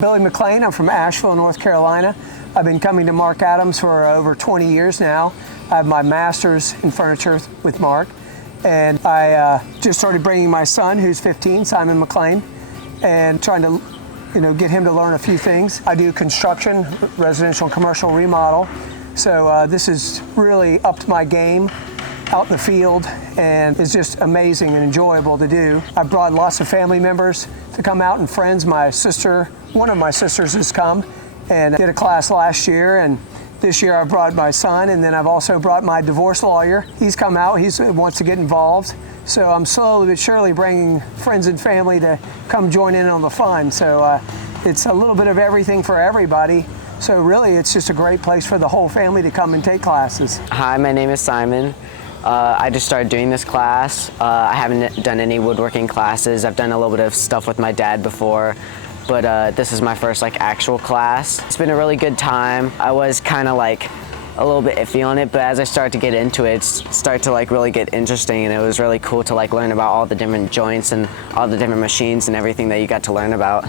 Billy McClain. I'm from Asheville, North Carolina. I've been coming to Marc Adams for over 20 years now. I have my master's in furniture with Marc, and I just started bringing my son, who's 15, Simon McClain, and trying to, get him to learn a few things. I do construction, residential and commercial remodel, so this is really upped my game out in the field, and it's just amazing and enjoyable to do. I've brought lots of family members to come out and friends. One of my sisters has come and did a class last year, and this year I brought my son, and then I've also brought my divorce lawyer. He's come out, he wants to get involved. So I'm slowly but surely bringing friends and family to come join in on the fun. So it's a little bit of everything for everybody. So really it's just a great place for the whole family to come and take classes. Hi, my name is Simon. I just started doing this class. I haven't done any woodworking classes. I've done a little bit of stuff with my dad before, but this is my first actual class. It's been a really good time. I was kind of a little bit iffy on it, but as I started to get into it, it started to really get interesting, and it was really cool to learn about all the different joints and all the different machines and everything that you got to learn about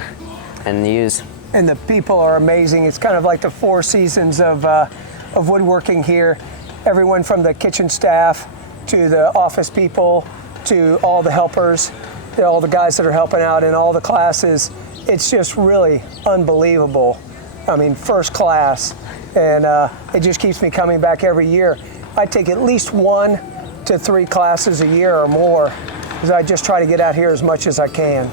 and use. And the people are amazing. It's kind of like the four seasons of woodworking here. Everyone from the kitchen staff to the office people to all the helpers, all the guys that are helping out in all the classes. It's just really unbelievable. I mean, first class. And it just keeps me coming back every year. I take at least 1 to 3 classes a year or more, because I just try to get out here as much as I can.